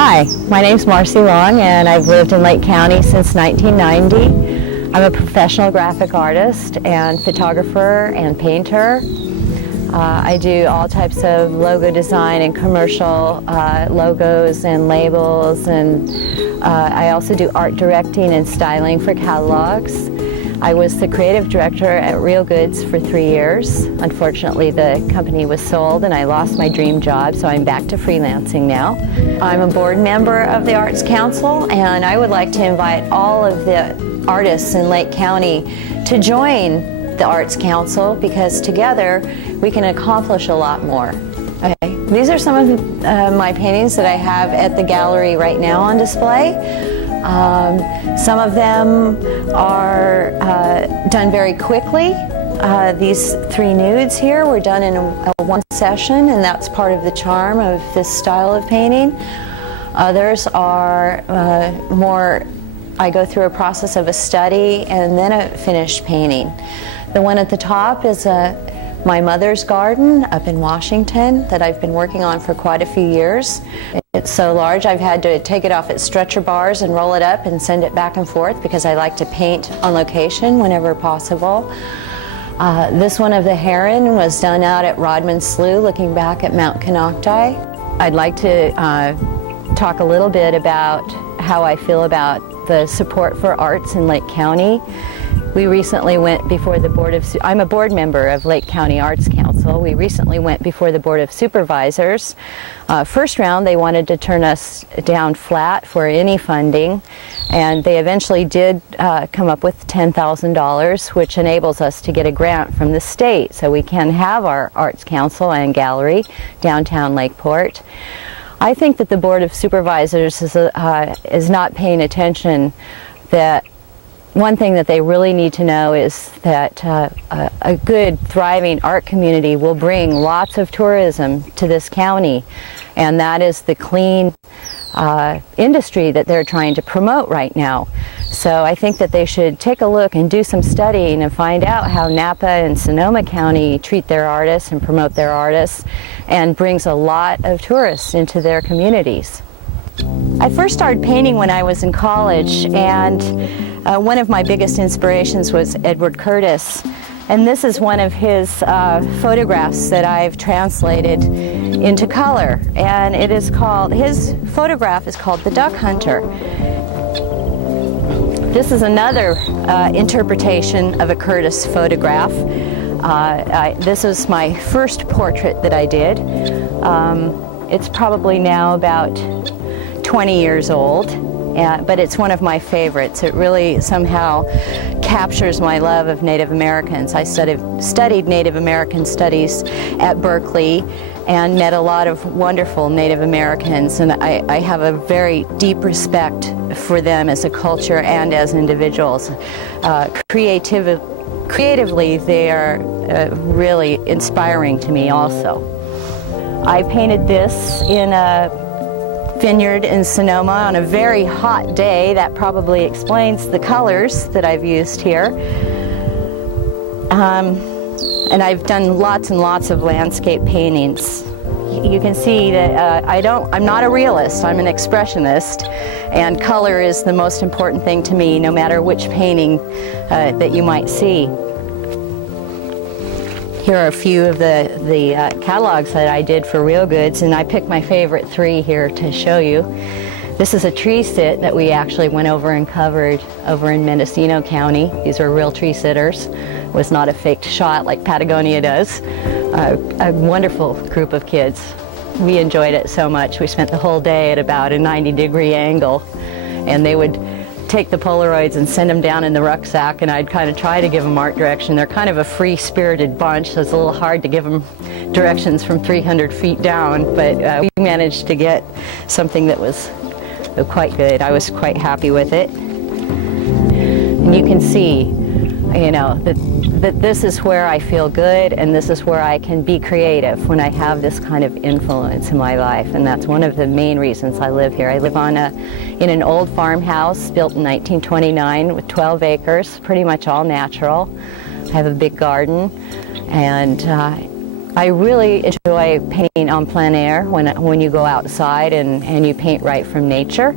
Hi, my name's Marcie Long and I've lived in Lake County since 1990. I'm a professional graphic artist and photographer and painter. I do all types of logo design and commercial logos and labels, and I also do art directing and styling for catalogs. I was the creative director at Real Goods for 3 years. Unfortunately, the company was sold and I lost my dream job, so I'm back to freelancing now. I'm a board member of the Arts Council, and I would like to invite all of the artists in Lake County to join the Arts Council, because together we can accomplish a lot more. Okay. These are some of my paintings that I have at the gallery right now on display. Some of them are done very quickly. These 3 nudes here were done in one session, and that's part of the charm of this style of painting. Others are more, I go through a process of a study and then a finished painting. The one at the top is my mother's garden up in Washington that I've been working on for quite a few years. It's so large I've had to take it off its stretcher bars and roll it up and send it back and forth, because I like to paint on location whenever possible. This one of the heron was done out at Rodman Slough, looking back at Mount Canocti. I'd like to talk a little bit about how I feel about the support for arts in Lake County. We recently went before the I'm a board member of Lake County Arts Council. We recently went before the Board of Supervisors. First round, they wanted to turn us down flat for any funding, and they eventually did come up with $10,000, which enables us to get a grant from the state so we can have our Arts Council and gallery downtown Lakeport. I think that the Board of Supervisors is not paying attention. That one thing that they really need to know is that a good, thriving art community will bring lots of tourism to this county, and that is the clean industry that they're trying to promote right now. So I think that they should take a look and do some studying and find out how Napa and Sonoma County treat their artists and promote their artists, and brings a lot of tourists into their communities. I first started painting when I was in college, and one of my biggest inspirations was Edward Curtis, and this is one of his photographs that I've translated into color, and it is called, his photograph is called The Duck Hunter. This is another interpretation of a Curtis photograph. This was my first portrait that I did. It's probably now about 20 years old. But it's one of my favorites. It really somehow captures my love of Native Americans. I studied Native American studies at Berkeley and met a lot of wonderful Native Americans, and I have a very deep respect for them as a culture and as individuals. Creatively, they are really inspiring to me also. I painted this in a vineyard in Sonoma on a very hot day. That probably explains the colors that I've used here. And I've done lots and lots of landscape paintings. You can see that I'm not a realist, I'm an expressionist, and color is the most important thing to me, no matter which painting that you might see. Here are a few of the catalogs that I did for Real Goods, and I picked my favorite 3 here to show you. This is a tree sit that we actually went over and covered over in Mendocino County. These are real tree sitters. It was not a faked shot like Patagonia does. A wonderful group of kids. We enjoyed it so much. We spent the whole day at about a 90-degree angle, and they would take the Polaroids and send them down in the rucksack, and I'd kind of try to give them art direction. They're kind of a free-spirited bunch, so it's a little hard to give them directions from 300 feet down, but we managed to get something that was quite good. I was quite happy with it. And you can see, you know, that this is where I feel good, and this is where I can be creative when I have this kind of influence in my life, and that's one of the main reasons I live here. I live in an old farmhouse built in 1929 with 12 acres, pretty much all natural. I have a big garden, and I really enjoy painting en plein air when you go outside and you paint right from nature.